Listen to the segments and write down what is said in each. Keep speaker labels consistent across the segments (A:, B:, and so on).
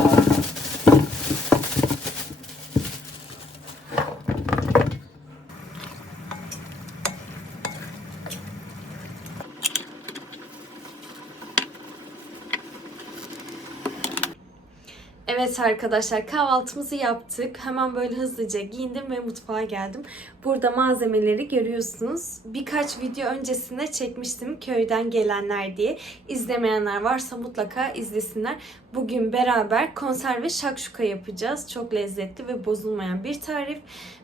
A: Thank you. Evet arkadaşlar kahvaltımızı yaptık. Hemen böyle hızlıca giyindim ve mutfağa geldim. Burada malzemeleri görüyorsunuz. Birkaç video öncesinde çekmiştim köyden gelenler diye. İzlemeyenler varsa mutlaka izlesinler. Bugün beraber konserve şakşuka yapacağız. Çok lezzetli ve bozulmayan bir tarif.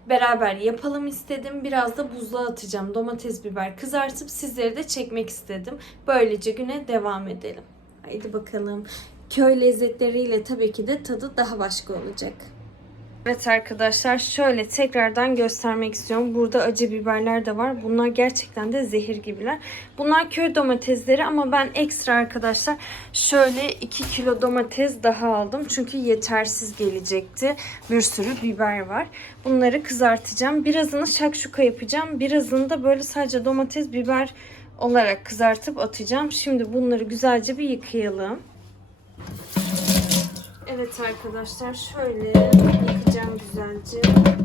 A: Beraber yapalım istedim. Biraz da buzluğa atacağım. Domates, biber kızartıp sizleri de çekmek istedim. Böylece güne devam edelim. Haydi bakalım. Köy lezzetleriyle tabii ki de tadı daha başka olacak. Evet arkadaşlar şöyle tekrardan göstermek istiyorum. Burada acı biberler de var. Bunlar gerçekten de zehir gibiler. Bunlar köy domatesleri ama ben ekstra arkadaşlar şöyle 2 kilo domates daha aldım. Çünkü yetersiz gelecekti. Bir sürü biber var. Bunları kızartacağım. Birazını şakşuka yapacağım. Birazını da böyle sadece domates biber olarak kızartıp atacağım. Şimdi bunları güzelce bir yıkayalım. Evet arkadaşlar şöyle yıkayacağım güzelce.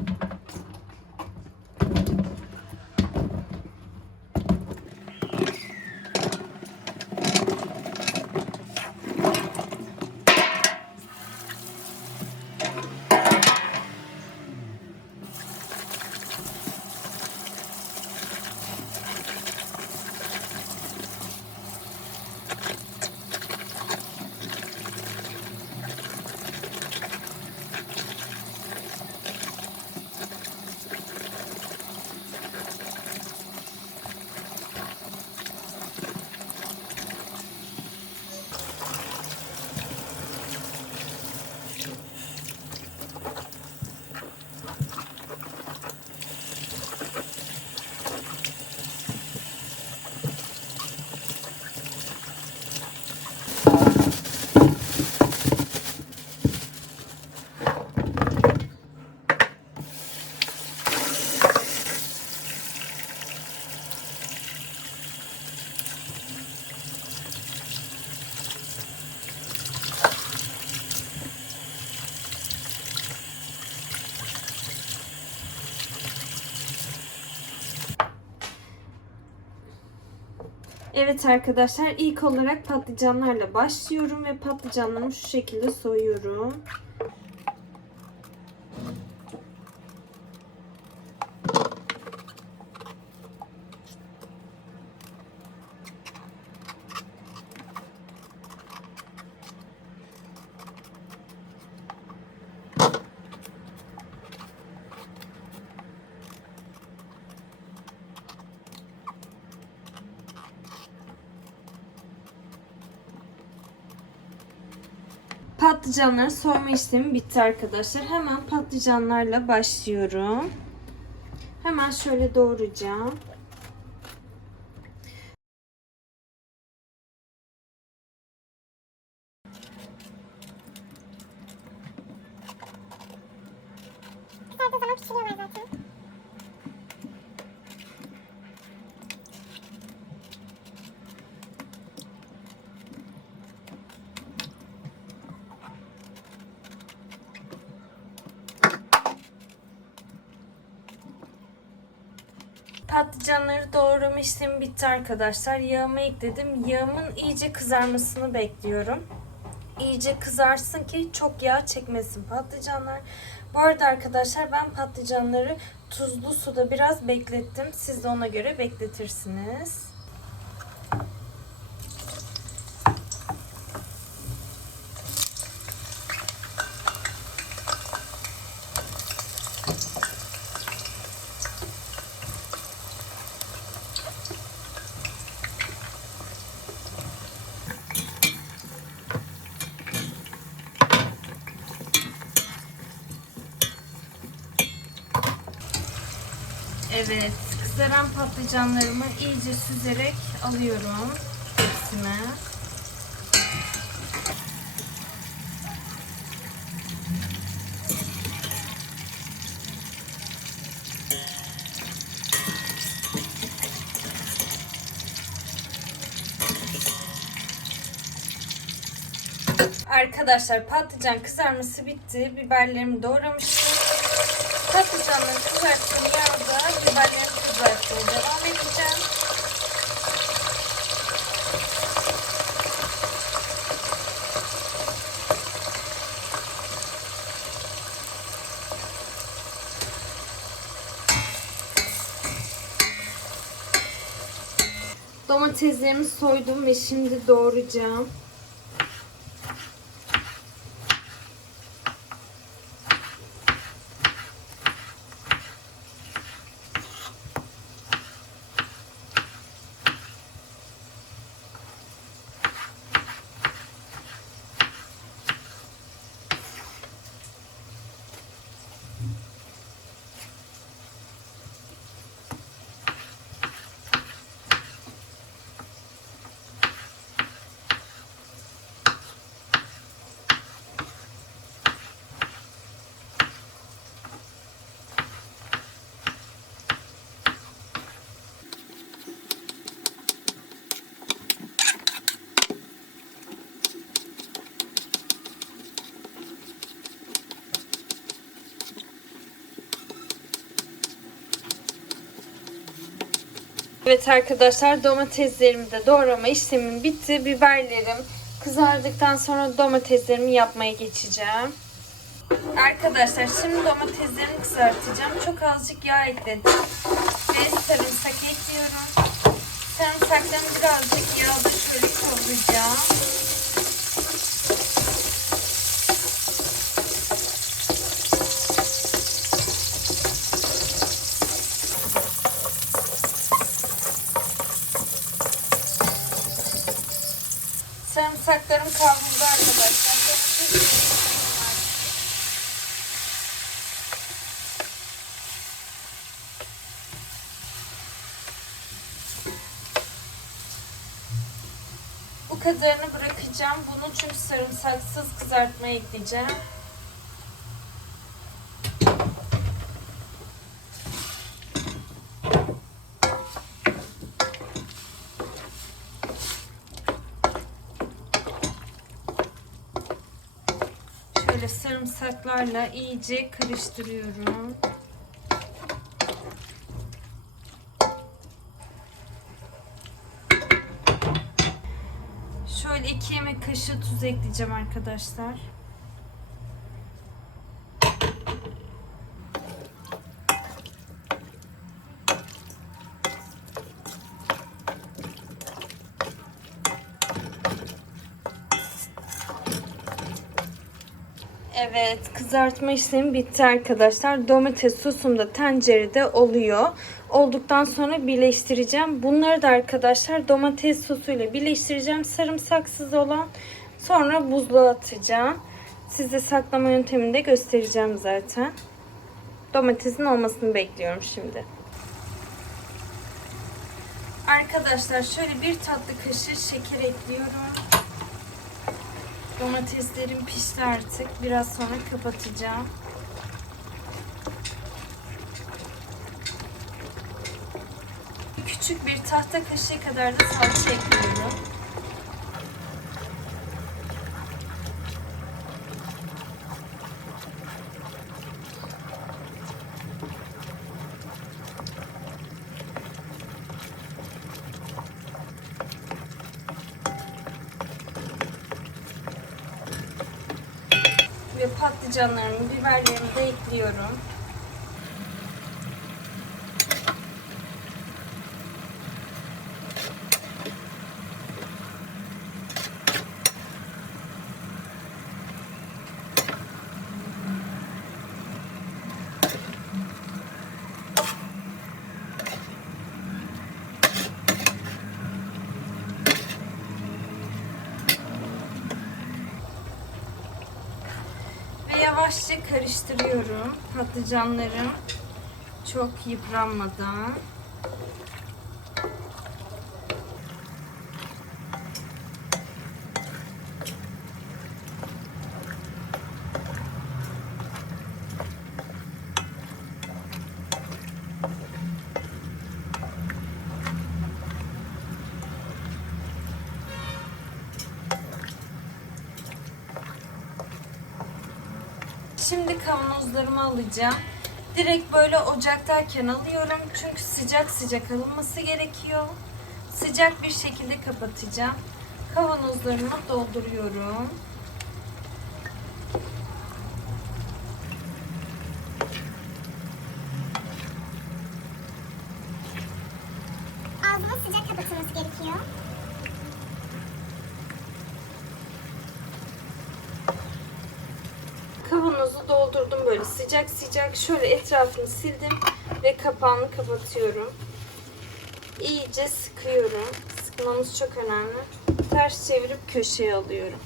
A: Evet arkadaşlar ilk olarak patlıcanlarla başlıyorum ve patlıcanlarımı şu şekilde soyuyorum. Patlıcanları soyma işlemi bitti arkadaşlar. Hemen patlıcanlarla başlıyorum. Hemen şöyle doğrayacağım. Patlıcanları doğrama işlemi bitti arkadaşlar. Yağımı ekledim. Yağımın iyice kızarmasını bekliyorum. İyice kızarsın ki çok yağ çekmesin patlıcanlar. Bu arada arkadaşlar ben patlıcanları tuzlu suda biraz beklettim. Siz de ona göre bekletirsiniz. Evet, kızaran patlıcanlarımı iyice süzerek alıyorum tepsime. Arkadaşlar patlıcan kızarması bitti. Biberlerimi doğramıştım. Patlıcanları kızarttığım yağda biberlerimi kızartmaya devam edeceğim. Domateslerimi soydum ve şimdi doğrayacağım. Evet arkadaşlar domateslerimi de doğrama işlemim bitti. Biberlerim kızardıktan sonra domateslerimi yapmaya geçeceğim. Arkadaşlar şimdi domateslerimi kızartacağım. Çok azıcık yağ ekledim. Ve sarımsak ekliyorum. Sarımsaklarımı birazcık yağda şöyle kavuracağım. Sarımsaklarım kavruldu arkadaşlar. Bu kadarını bırakacağım. Bunu çünkü sarımsaksız kızartmaya ekleyeceğim. Şöyle sarımsaklarla iyice karıştırıyorum. Şöyle 2 yemek kaşığı tuz ekleyeceğim arkadaşlar. Evet, kızartma işlemi bitti arkadaşlar. Domates sosum da tencerede oluyor. Olduktan sonra birleştireceğim. Bunları da arkadaşlar domates sosuyla birleştireceğim. Sarımsaksız olan. Sonra buzluğa atacağım. Size saklama yöntemini de göstereceğim zaten. Domatesin olmasını bekliyorum şimdi. Arkadaşlar şöyle bir tatlı kaşığı şeker ekliyorum. Domateslerim pişti artık. Biraz sonra kapatacağım. Küçük bir tahta kaşığı kadar da salça ekliyorum. Ve patlıcanlarımı, biberlerimi de ekliyorum. Ve yavaşça karıştırıyorum patlıcanlarım çok yıpranmadan. Şimdi kavanozlarımı alacağım. Direkt böyle ocaktayken alıyorum. Çünkü sıcak sıcak alınması gerekiyor. Sıcak bir şekilde kapatacağım. Kavanozlarımı dolduruyorum. Böyle sıcak sıcak. Şöyle etrafını sildim ve kapağını kapatıyorum. İyice sıkıyorum. Sıkmamız çok önemli. Ters çevirip köşeye alıyorum.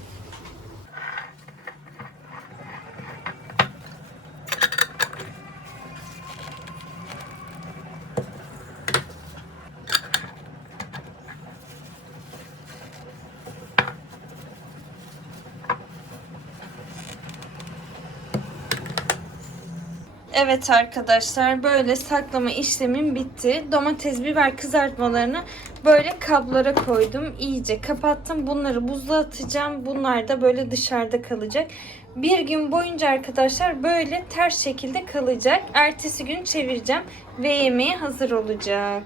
A: Evet arkadaşlar böyle saklama işlemim bitti. Domates, biber kızartmalarını böyle kablara koydum. İyice kapattım. Bunları buzluğa atacağım. Bunlar da böyle dışarıda kalacak. Bir gün boyunca arkadaşlar böyle ters şekilde kalacak. Ertesi gün çevireceğim ve yemeğe hazır olacak.